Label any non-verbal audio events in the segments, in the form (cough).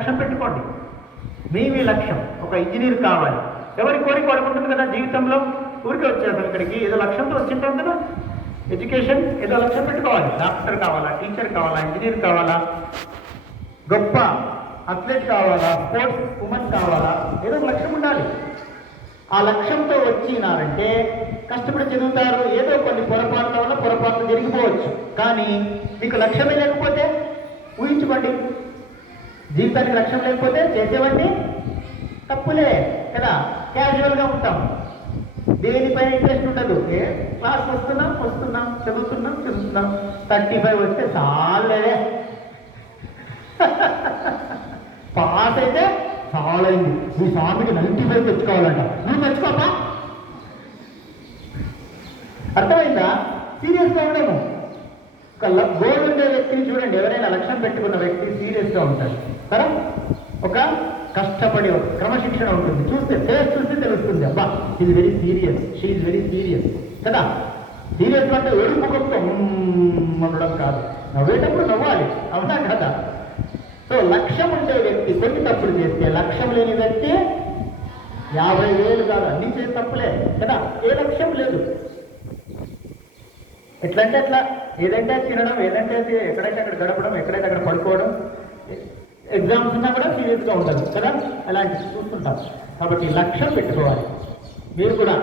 లక్ష్యం పెట్టుకోండి. మీ మీ లక్ష్యం. ఒక ఇంజనీర్ కావాలి. ఎవరి కోరిక పడుకుంటుంది ఉంటుంది కదా జీవితంలో? ఊరికే వచ్చేసాం ఇక్కడికి. ఏదో లక్ష్యంతో వచ్చింటాం కదా? ఎడ్యుకేషన్ ఏదో లక్ష్యం పెట్టుకోవాలి. డాక్టర్ కావాలా? టీచర్ కావాలా? ఇంజనీర్ కావాలా? గొప్ప అథ్లెట్ కావాలా? స్పోర్ట్స్ ఉమెన్ కావాలా? ఏదో ఒక లక్ష్యం ఉండాలి. ఆ లక్ష్యంతో వచ్చినారంటే కష్టపడి చదువుతారు. ఏదో కొన్ని పొరపాట్ల వల్ల పొరపాట్లు జరిగిపోవచ్చు. కానీ మీకు లక్ష్యమే లేకపోతే ఊహించుకోండి. జీవితానికి లక్ష్యం లేకపోతే చేసేవన్నీ తప్పులే కదా? క్యాజువల్గా ఉంటాం. దేనిపైన ఇంట్రెస్ట్ ఉండదు. ఏ? క్లాస్ వస్తున్నాం వస్తున్నాం చదువుతున్నాం చదువుతున్నాం. థర్టీ ఫైవ్ వస్తే చాలేదే పాస్ (laughs) అయితే చాలైంది. అయింది మీ స్వామికి నైంటీ ఫైవ్ తెచ్చుకోవాలంట. నువ్వు తెచ్చుకోపా? అర్థమైందా? సీరియస్గా ఉండేమో ఒక గోల్ ఉండే వ్యక్తిని చూడండి. ఎవరైనా లక్ష్యం పెట్టుకున్న వ్యక్తి సీరియస్గా ఉంటారు కదా ఒక కష్టపడి ఒక క్రమశిక్షణ ఉంటుంది. చూస్తే ఫేస్ చూస్తే తెలుస్తుంది. అబ్బా ఇది వెరీ సీరియస్ షీఈ్ వెరీ సీరియస్ కదా? సీరియస్ అంటే ఏడు ముఖంతో "మ్మ్" అనడం కాదు. నవ్వేటప్పుడు నవ్వాలి. అవునా కదా? సో లక్ష్యం ఉండే వ్యక్తి కొన్ని తప్పులు చేస్తే లక్ష్యం లేని వ్యక్తి యాభై వేలు కాదు. అన్ని చేసి తప్పులే. కదా? ఏ లక్ష్యం లేదు. ఎట్లంటే అట్లా ఏదంటే తినడం ఏదంటే ఎక్కడైతే అక్కడ గడపడం ఎక్కడైతే అక్కడ పడుకోవడం ఎగ్జామ్స్ ఉన్నా కూడా సీరియస్గా ఉంటుంది కదా? అలాంటివి చూస్తుంటాం. కాబట్టి లక్ష్యం పెట్టుకోవాలి. మీరు కూడా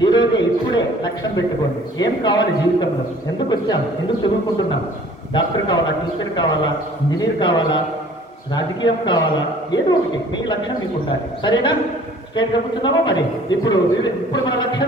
ఈరోజే ఇప్పుడే లక్ష్యం పెట్టుకోండి. ఏం కావాలి జీవితంలో? ఎందుకు వచ్చాం? ఎందుకు చదువుకుంటున్నాం? డాక్టర్ కావాలా టీచర్ కావాలా ఇంజనీర్ కావాలా రాజకీయం కావాలా? ఏదో ఒకటి. మీ లక్ష్యం మీకు ఉండాలి సరేనా? స్టేట్ కూర్చున్నామా మరి? ఇప్పుడు ఇప్పుడు మన లక్ష్యం